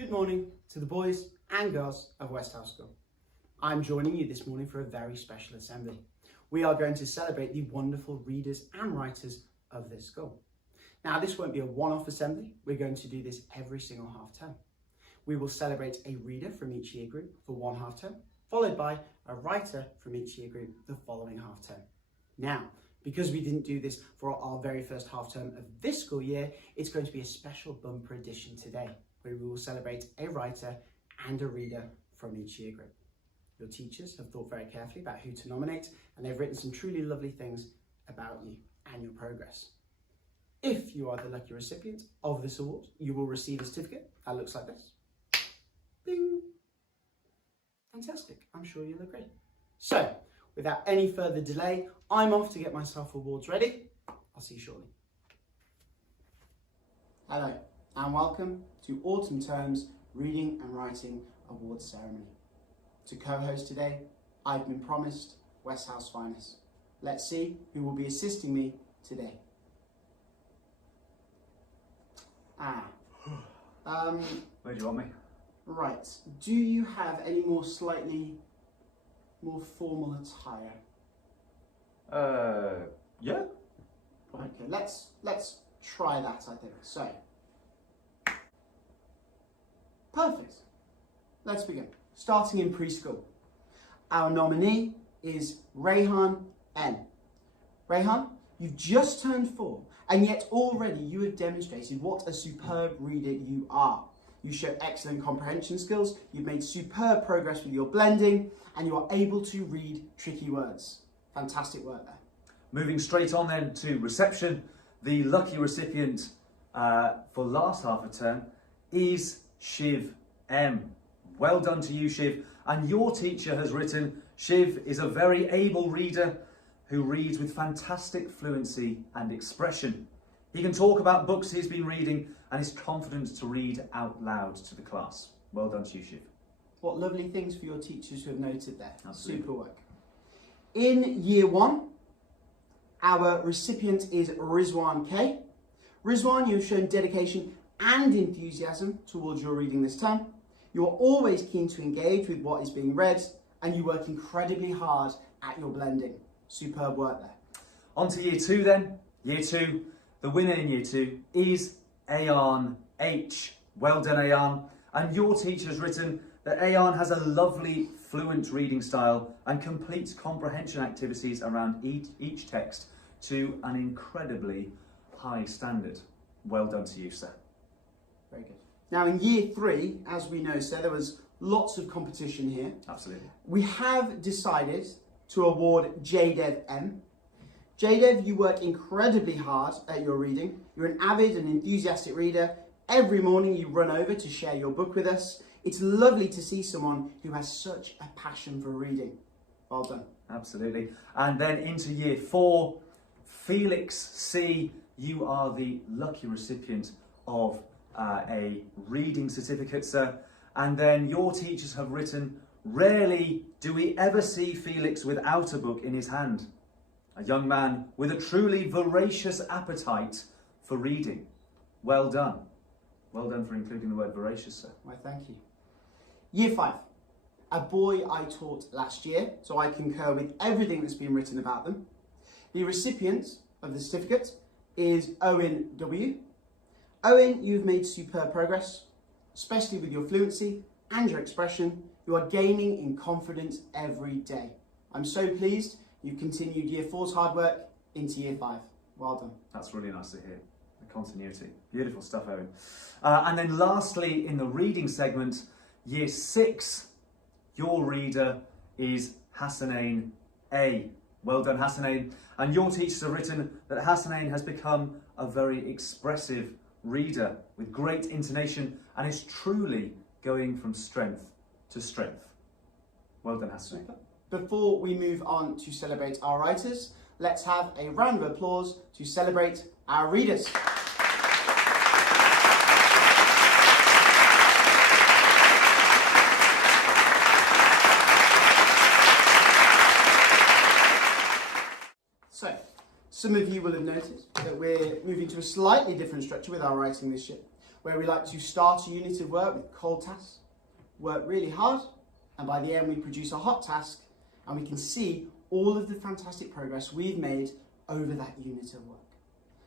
Good morning to the boys and girls of West House School. I'm joining you this morning for a very special assembly. We are going to celebrate the wonderful readers and writers of this school. Now, this won't be a one-off assembly. We're going to do this every single half term. We will celebrate a reader from each year group for one half term, followed by a writer from each year group the following half term. Now, because we didn't do this for our very first half term of this school year, it's going to be a special bumper edition today, where we will celebrate a writer and a reader from each year group. Your teachers have thought very carefully about who to nominate, and they've written some truly lovely things about you and your progress. If you are the lucky recipient of this award, you will receive a certificate that looks like this. Bing! Fantastic, I'm sure you'll agree. So, without any further delay, I'm off to get myself awards ready. I'll see you shortly. Hello, and welcome to Autumn Term's Reading and Writing Awards Ceremony. To co-host today, I've been promised West House Finest. Let's see who will be assisting me today. Where do you want me? Right, do you have any slightly more formal attire? Yeah. Okay, let's try that, I think. So, perfect. Let's begin. Starting in preschool. Our nominee is Rayhan N. Rayhan, you've just turned 4, and yet already you have demonstrated what a superb reader you are. You show excellent comprehension skills, you've made superb progress with your blending, and you are able to read tricky words. Fantastic work there. Moving straight on then to reception, the lucky recipient for last half of term is Shiv M. Well done to you, Shiv. And your teacher has written, Shiv is a very able reader who reads with fantastic fluency and expression. He can talk about books he's been reading and is confident to read out loud to the class. Well done to you, Shiv. What lovely things for your teachers who have noted there. Absolutely. Super work. In year 1, our recipient is Rizwan K. Rizwan, you've shown dedication and enthusiasm towards your reading this term. You are always keen to engage with what is being read, and you work incredibly hard at your blending. Superb work there. On to year 2 then. Year 2, the winner in year 2 is Ayan H. Well done, Ayan. And your teacher has written that Ayan has a lovely, fluent reading style and completes comprehension activities around each text to an incredibly high standard. Well done to you, sir. Very good. Now in year 3, as we know, sir, there was lots of competition here. Absolutely. We have decided to award Jaydev M. Jaydev, you work incredibly hard at your reading. You're an avid and enthusiastic reader. Every morning you run over to share your book with us. It's lovely to see someone who has such a passion for reading. Well done. Absolutely. And then into year 4, Felix C, you are the lucky recipient of a reading certificate, sir. And then your teachers have written, rarely do we ever see Felix without a book in his hand. A young man with a truly voracious appetite for reading. Well done. Well done for including the word voracious, sir. Why, thank you. Year 5. A boy I taught last year, so I concur with everything that's been written about them. The recipient of the certificate is Owen W. Owen, you've made superb progress, especially with your fluency and your expression. You are gaining in confidence every day. I'm so pleased you've continued year 4's hard work into year 5. Well done. That's really nice to hear. The continuity. Beautiful stuff, Owen. And then lastly, in the reading segment, year 6, your reader is Hassanain A. Well done, Hassanain. And your teachers have written that Hassanain has become a very expressive reader with great intonation and is truly going from strength to strength. Well done, Hassanain. Before we move on to celebrate our writers, let's have a round of applause to celebrate our readers. So, some of you will have noticed that we're moving to a slightly different structure with our writing this year. where we like to start a unit of work with cold tasks, work really hard, and by the end we produce a hot task, and we can see all of the fantastic progress we've made over that unit of work.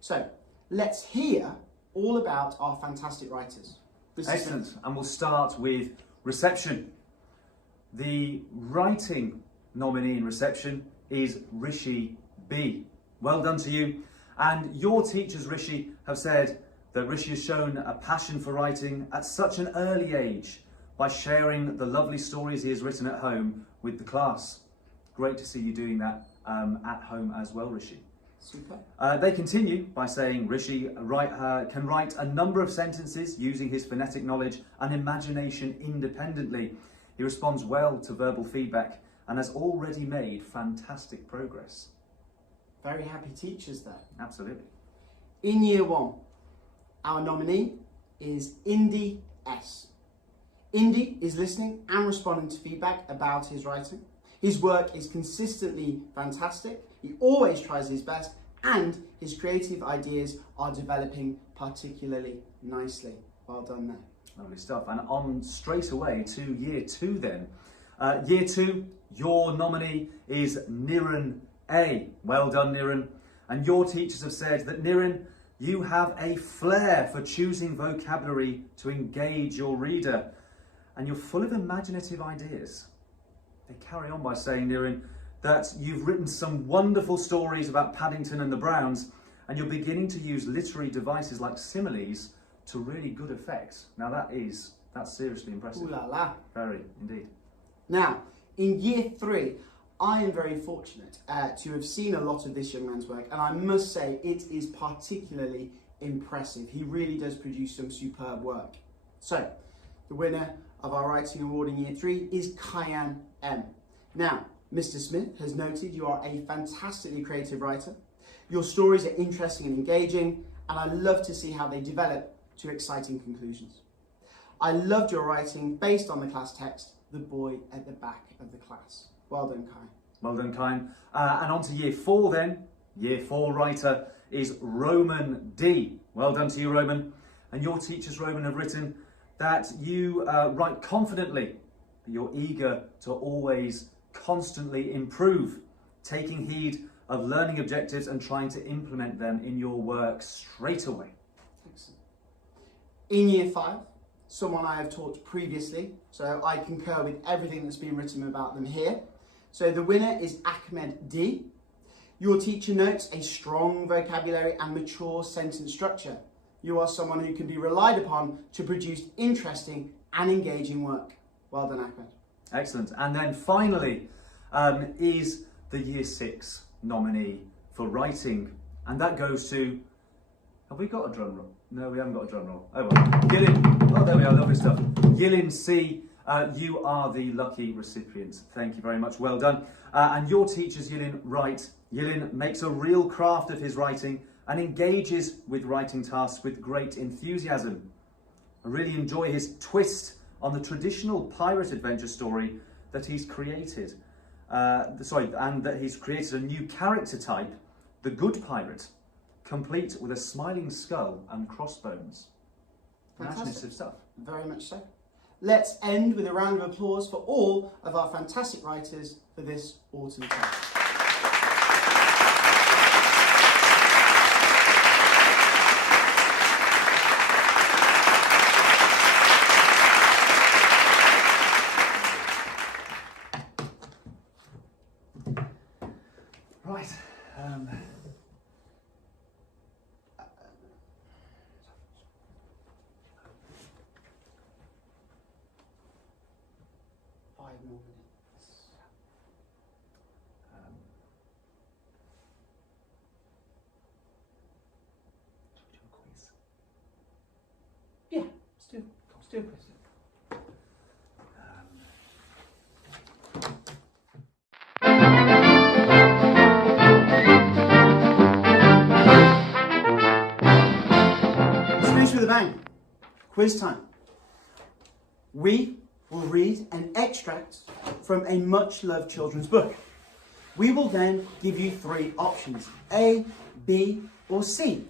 So let's hear all about our fantastic writers. Excellent. And we'll start with reception. The writing nominee in reception is Rishi B. Well done to you. And your teachers, Rishi, have said that Rishi has shown a passion for writing at such an early age by sharing the lovely stories he has written at home with the class. Great to see you doing that at home as well, Rishi. Super. They continue by saying Rishi can write a number of sentences using his phonetic knowledge and imagination independently. He responds well to verbal feedback and has already made fantastic progress. Very happy teachers there. Absolutely. In year 1, our nominee is Indy S. Indy is listening and responding to feedback about his writing. His work is consistently fantastic, he always tries his best, and his creative ideas are developing particularly nicely. Well done there. Lovely stuff. And on straight away to year 2 then. Year 2, your nominee is Niran A. Well done, Niran. And your teachers have said that, Niran, you have a flair for choosing vocabulary to engage your reader, and you're full of imaginative ideas. They carry on by saying, Niran, that you've written some wonderful stories about Paddington and the Browns, and you're beginning to use literary devices like similes to really good effect. Now that's seriously impressive. Ooh la la. Very, indeed. Now, in year 3, I am very fortunate to have seen a lot of this young man's work, and I must say it is particularly impressive. He really does produce some superb work. So, the winner of our writing award in year 3 is Kyan M. Now, Mr. Smith has noted you are a fantastically creative writer. Your stories are interesting and engaging, and I love to see how they develop to exciting conclusions. I loved your writing based on the class text, The Boy at the Back of the Class. Well done, Kai. Well done, Kyan. And on to year 4 then. Year 4 writer is Roman D. Well done to you, Roman. And your teachers, Roman, have written that you write confidently, that you're eager to always constantly improve, taking heed of learning objectives and trying to implement them in your work straight away. Excellent. In year 5, someone I have taught previously, so I concur with everything that's been written about them here. So the winner is Ahmed D. Your teacher notes a strong vocabulary and mature sentence structure. You are someone who can be relied upon to produce interesting and engaging work. Well done, Ahmed. Excellent. And then finally is the year 6 nominee for writing. And that goes to, have we got a drum roll? No, we haven't got a drum roll. Oh well. Yilin, oh there we are, lovely stuff. Yilin C, you are the lucky recipient. Thank you very much, well done. And your teachers, Yilin, write, Yilin makes a real craft of his writing and engages with writing tasks with great enthusiasm. I really enjoy his twist on the traditional pirate adventure story that he's created. And that he's created a new character type, the Good Pirate, complete with a smiling skull and crossbones. Imaginative stuff. Very much so. Let's end with a round of applause for all of our fantastic writers for this autumn term. Right. 5 more minutes. Should we do a quiz? Yeah, let's do a quiz. Finish with a bang. Quiz time. We will read an extract from a much-loved children's book. We will then give you 3 options, A, B or C.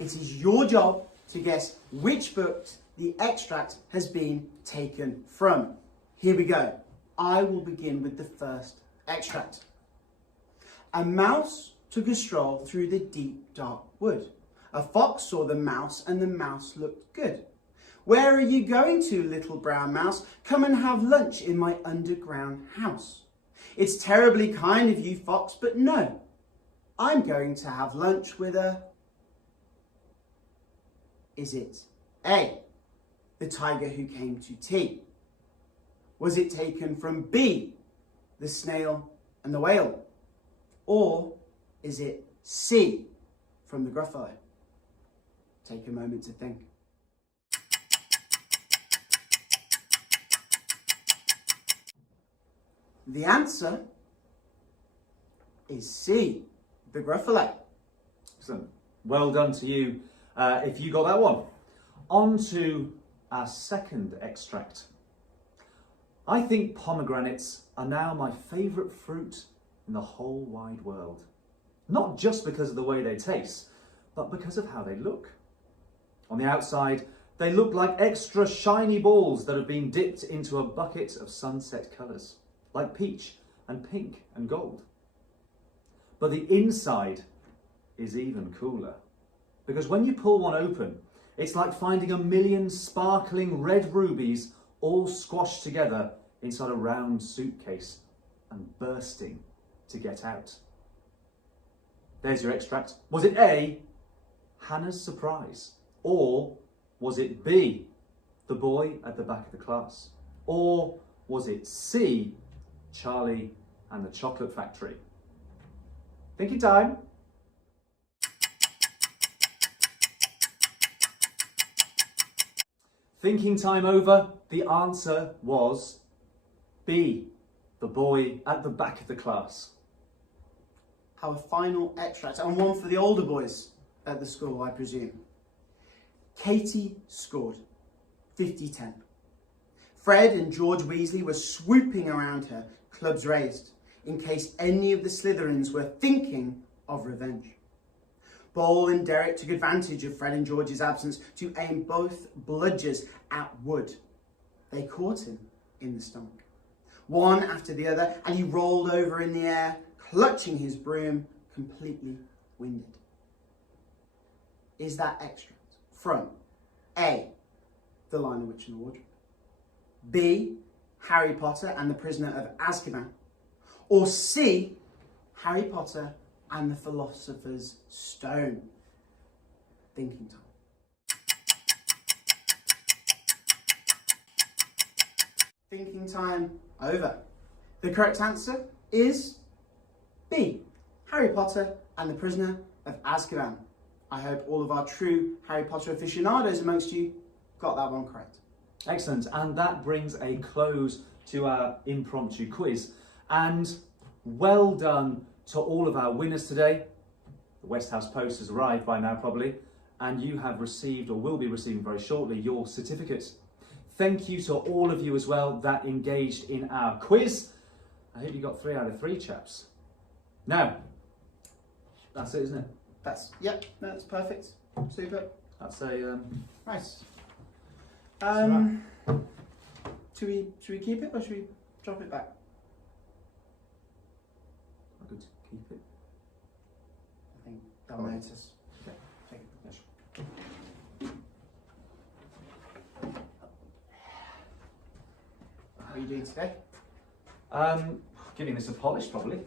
It is your job to guess which book the extract has been taken from. Here we go. I will begin with the first extract. A mouse took a stroll through the deep, dark wood. A fox saw the mouse, and the mouse looked good. Where are you going to, little brown mouse? Come and have lunch in my underground house. It's terribly kind of you, fox, but no. I'm going to have lunch with a... Is it A, the tiger who came to tea? Was it taken from B, the snail and the whale? Or is it C, from the Gruffalo? Take a moment to think. The answer is C, the Gruffalo. Excellent. Well done to you if you got that one. On to our second extract. I think pomegranates are now my favourite fruit in the whole wide world. Not just because of the way they taste, but because of how they look. On the outside, they look like extra shiny balls that have been dipped into a bucket of sunset colours, like peach and pink and gold. But the inside is even cooler, because when you pull one open, it's like finding a million sparkling red rubies all squashed together inside a round suitcase and bursting to get out. There's your extract. Was it A, Hannah's surprise? Or was it B, the boy at the back of the class? Or was it C, Charlie and the Chocolate Factory? Thinking time. Thinking time over. The answer was B, the boy at the back of the class. Our final extract, and one for the older boys at the school, I presume. Katie scored 50-10. Fred and George Weasley were swooping around her, clubs raised, in case any of the Slytherins were thinking of revenge. Bole and Derek took advantage of Fred and George's absence to aim both bludgers at Wood. They caught him in the stomach, one after the other, and he rolled over in the air, clutching his broom, completely winded. Is that extract from A, The Lion, the Witch and the Wardrobe, B, Harry Potter and the Prisoner of Azkaban, or C, Harry Potter and the Philosopher's Stone? Thinking time. Thinking time over. The correct answer is B, Harry Potter and the Prisoner of Azkaban. I hope all of our true Harry Potter aficionados amongst you got that one correct. Excellent, and that brings a close to our impromptu quiz. And well done to all of our winners today. The West House Post has arrived by now probably, and you have received, or will be receiving very shortly, your certificate. Thank you to all of you as well that engaged in our quiz. I hope you got 3 out of 3, chaps. Now, that's it, isn't it? That's perfect. Super. That's a Nice. right. Should we keep it or should we drop it back? I could keep it. I think they'll notice. Okay. Take it. Yes. What are you doing today? Giving this a polish probably.